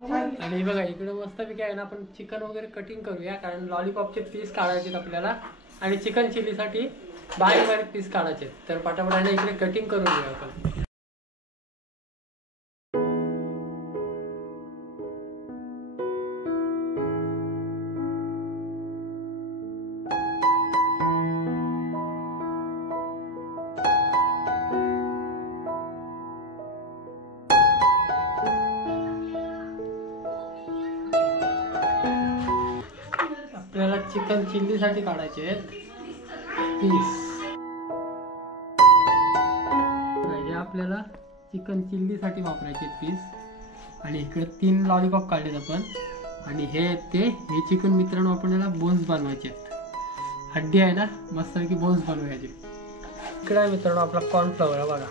आणि बघा इकडे मस्तपैकी आहे ना, आपण चिकन वगैरे कटिंग करूया, कारण लॉलीपॉपचे पीस काढायचे आपल्याला आणि चिकन चिलीसाठी बारीक बारीक पीस काढायचे. तर पटापटाने इकडे कटिंग करून घेऊया आपण. आपल्याला चिकन चिल्लीसाठी काढायचे आहेत पीस. हे आपल्याला चिकन चिल्लीसाठी वापरायचे पीस. आणि इकडे 3 लॉलीपॉप काढलेत आपण. आणि हे चिकन मित्रांनो आपण याला बोन्स बनवायचे आहेत. हड्डी आहे ना, मस्तपैकी बोन्स बनवायचे. इकडे आहे मित्रांनो आपला कॉर्नफ्लॉवर. बघा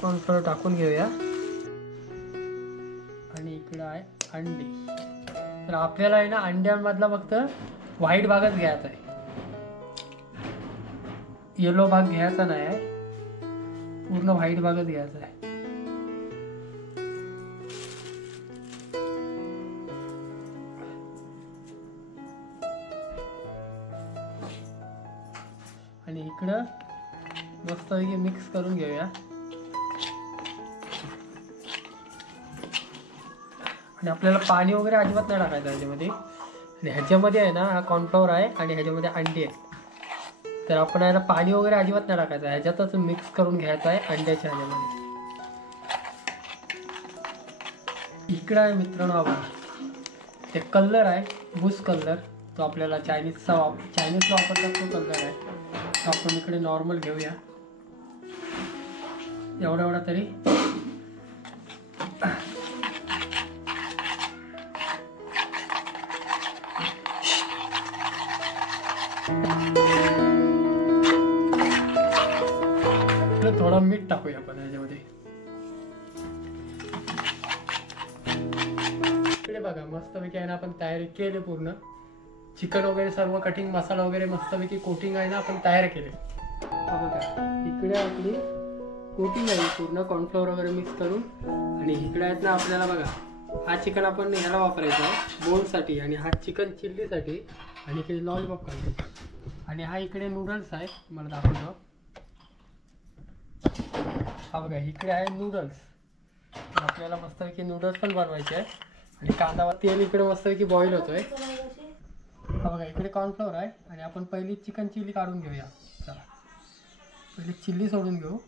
कॉर्नफ्लॉवर टाकून घेऊया. आणि इकडे आहे अंडी. तर आपल्याला आहे ना अंड्यांमधला फक्त व्हाईट भागच घ्यायचा आहे, येलो भाग घ्यायचा नाही आहे, पूर्ण व्हाईट भागच घ्यायचा आहे. आणि इकडं मस्तपैकी मिक्स करून घेऊया. आणि आपल्याला पाणी वगैरे अजिबात नाही टाकायचं ह्याच्यामध्ये. आणि ह्याच्यामध्ये आहे ना हा कॉर्नफ्लॉवर आहे आणि ह्याच्यामध्ये अंडी आहे. तर आपण याला पाणी वगैरे अजिबात नाही टाकायचं, ह्याच्यातच मिक्स करून घ्यायचं आहे अंड्याच्या ह्याच्यामध्ये. इकडं आहे मित्रांनो आपण ते कलर आहे बूस्ट कलर, तो आपल्याला चायनीजला वापरतात तो कलर आहे. तो आपण इकडे नॉर्मल घेऊया, एवढा तरी. थोडं मीठ टाकूया आपण याच्यामध्ये. इकडे बघा मस्तपैकी आहे ना आपण तयारी केली पूर्ण. चिकन वगैरे सर्व कटिंग मसाला वगैरे मस्तपैकी कोटिंग आहे ना आपण तयार केले. बघा इकडे आपली कोटिंग आहे पूर्ण कॉर्नफ्लॉवर वगैरे मिक्स करून. आणि इकडे आहेत ना आपल्याला बघा हा चिकन आपण ह्याला वापरायचा आहे बोनसाठी, आणि हा चिकन चिल्लीसाठी. आणि इकडे लॉलीपॉप काढायचे. आणि हा इकडे नूडल्स आहे, मला दाखवतो. हा बघा इकडे आहे नूडल्स. आपल्याला मस्तपैकी नूडल्स पण बनवायचे आहे. आणि कांदा तेल इकडे मस्तपैकी बॉईल होतोय. हा बघा इकडे कॉर्नफ्लॉवर आहे. आणि आपण पहिली चिकन चिल्ली काढून घेऊया. चला पहिले चिल्ली सोडून घेऊ.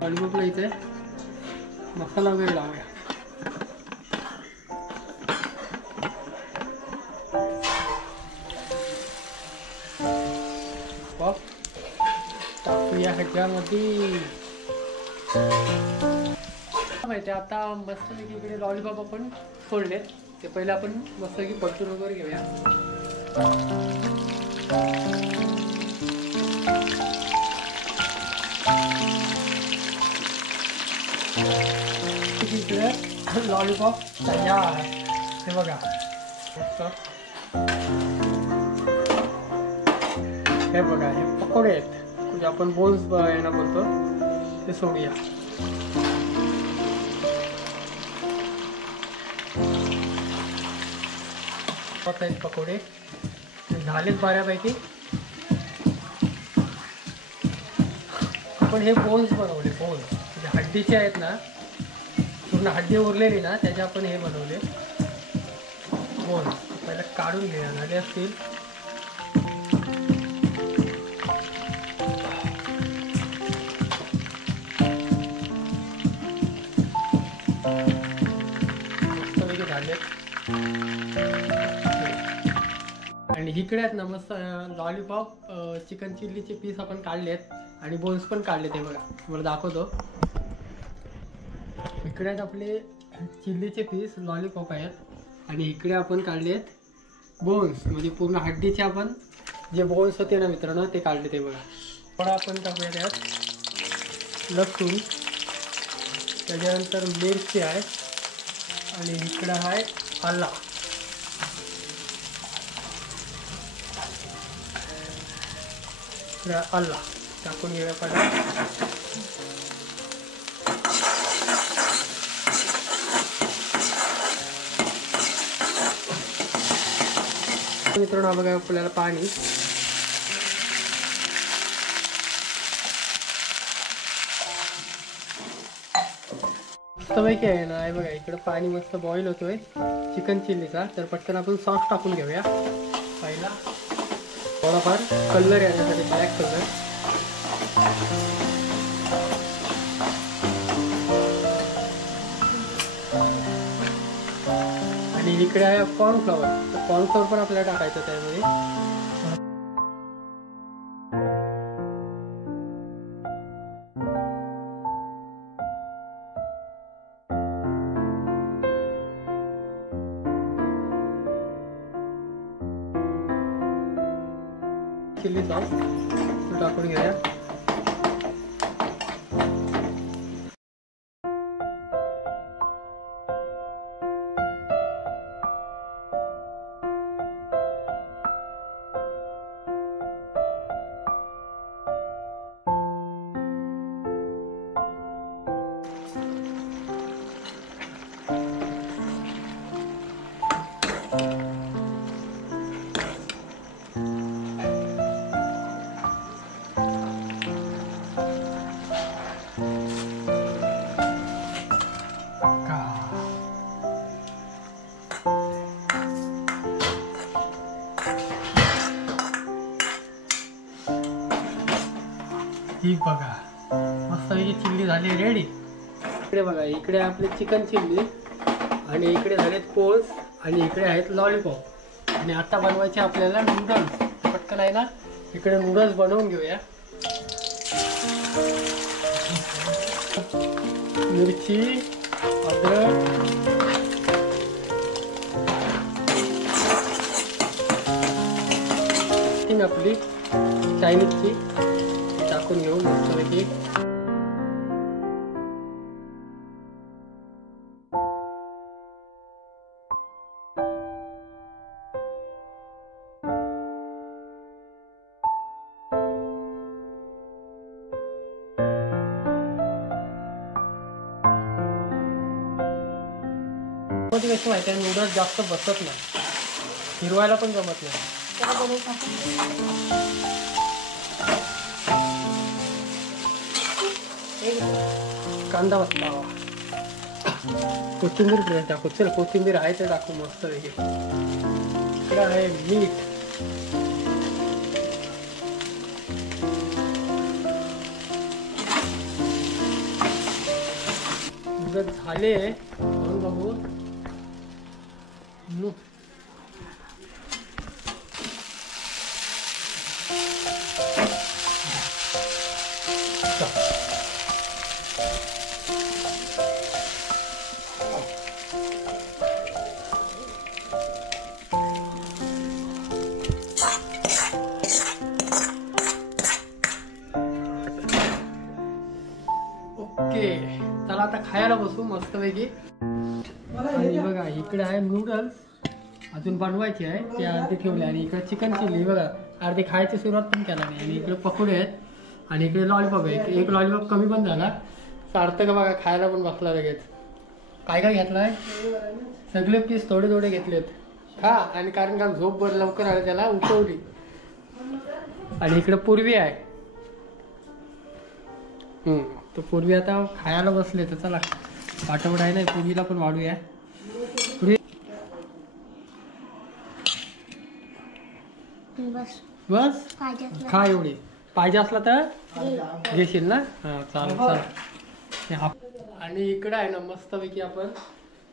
लॉलीपॉपला इथे मसाला वगैरे लावूया. पॉप टाकूया ह्याच्यामध्ये. माहिती आता मस्तपैकी इकडे लॉलीपॉप आपण सोडलेत, ते पहिले आपण मस्तपैकी परतून वगैरे घेऊया. लॉलीपॉप तयार आहे. हे बघा हे बघा हे पकोडे आहेत, म्हणजे आपण बोन्स यांना बोलतो ते सोडूया. पकोडे झालेत बऱ्यापैकी. आपण हे बोन्स बनवले, बोन्स म्हणजे हड्डीचे आहेत ना, पूर्ण हड्डी उरलेली ना, त्याचे आपण हे बनवले बोन्स. पहिला काढून घ्या, झाले असतील. मस्तपैकी झालेत. आणि इकडे आहेत ना मस्त लॉलीपॉप चिकन चिल्लीचे पीस आपण काढलेत आणि बोन्स पण काढले. ते बघा तुम्हाला दाखवतो. इकडे आहेत आपले चिल्लीचे पीस लॉलीपॉप आहेत आणि इकडे आपण काढलेत बोन्स, म्हणजे पूर्ण हड्डीचे आपण जे बोन्स होते ना मित्रांनो ते काढले. ते बघा. थोडा आपण टाकूया त्यात लसूण, त्याच्यानंतर मिरची आहे आणि इकडं आहे आला. आला टाकून घेऊया पहिला. मित्रांनो बघा आपल्याला पाणी. मस्तपैकी आहे ना. आहे बघा इकडं पाणी मस्त बॉईल होतोय चिकन चिल्लीचा. तर पटकन आपण सॉस टाकून घेऊया पहिला. थोडाफार कलर याच्यासाठी ब्लॅक कलर. आणि इकडे आहे कॉर्नफ्लॉवर. तर कॉर्नफ्लॉवर पण आपल्याला टाकायचं त्यामध्ये. चिल्ली सॉस टाकून घेऊया. ही बघा मस्तपैकी चिल्ली झाली रेडी. इकडे बघा इकडे आपले चिकन चिल्ली आणि इकडे झालेत कोल्स आणि इकडे आहेत लॉलीपॉप. आणि आता बनवायचे आपल्याला नूडल्स. पटकन आहे ना इकडे नूडल्स बनवून घेऊया. मिरची, अद्रक, आपली चायनीजची टाकून घेऊ मस्तपैकी. कसं माहिती आहे नूडल्स जास्त बसत नाही, फिरवायला पण जमत नाही. कांदा बसला, कोथिंबीर टाकू. चल कोथिंबीर आहे ते टाकू मस्त वेगळे. इकडे आहे मीठ, झाले म्हणून बघू. ओके चला आता खायला बसू मस्तपैकी. आणि बघा इकडे आहे नूडल्स अजून बनवायचे आहे ते अर्धे ठेवले. आणि इकडे चिकन चिल्ली बघा अर्धे खायची सुरुवात पण केला नाही. आणि इकडे पकोडे आहेत आणि इकडे लॉलीपॉप आहे. एक लॉलीपॉप कमी पण झाला. सार्थक बघा खायला पण बसला लगेच. काय काय घेतलाय सगळे पीस थोडे थोडे घेतलेत हा. आणि कारण का झोप बर लवकर आली त्याला उठवली. आणि इकडे पूर्वी आहे. तो पूर्वी आता खायला बसले तर चला पाठवड आहे ना पूर्वीला पण वाढूया. पूर्वी बस खा एवढी पाहिजे असला तर घेशील ना. हा चालेल चालेल. आणि इकडे आहे ना मस्तपैकी आपण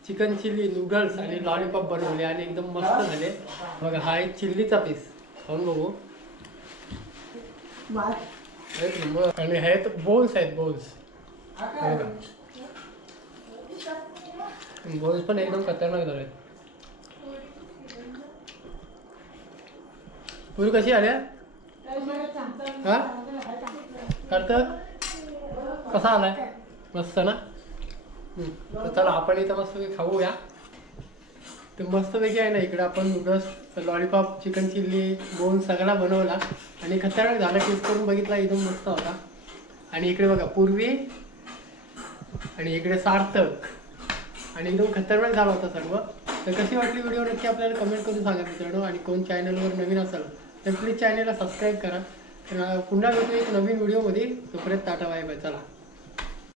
चिकन चिल्ली नूडल्स आणि लॉलीपॉप बनवले आणि एकदम मस्त झाले बघा. हा एक चिल्लीचा पीस खाऊन बघू. आणि हे तर बोन्स आहेत बोन्स बोन्स पण एकदम खतरनाक झाले. पुरी कशी आल्या हा करतात कसा आलाय मस्त ना. तर चला आपण इथं मस्तपैकी खाऊया. तर मस्तपैकी आहे ना इकडे आपण noodles lollipop chicken chilli bone सगळा बनवला आणि खतरनाक झाला. टेस्ट करून बघितला एकदम मस्त होता. आणि इकडे बघा पूर्वी आणि इकडे सार्थक आणि एकदम खतरनाक झाला होता सर्व. तर कशी वाटली व्हिडिओ नक्की आपल्याला कमेंट करून सांगा मित्रांनो. आणि कोण चॅनलवर नवीन असाल तर प्लीज चॅनलला सबस्क्राईब करा. पुन्हा भेटू एक नवीन व्हिडिओमध्ये. तोपर्यंत टाटा बाय बाय. चला.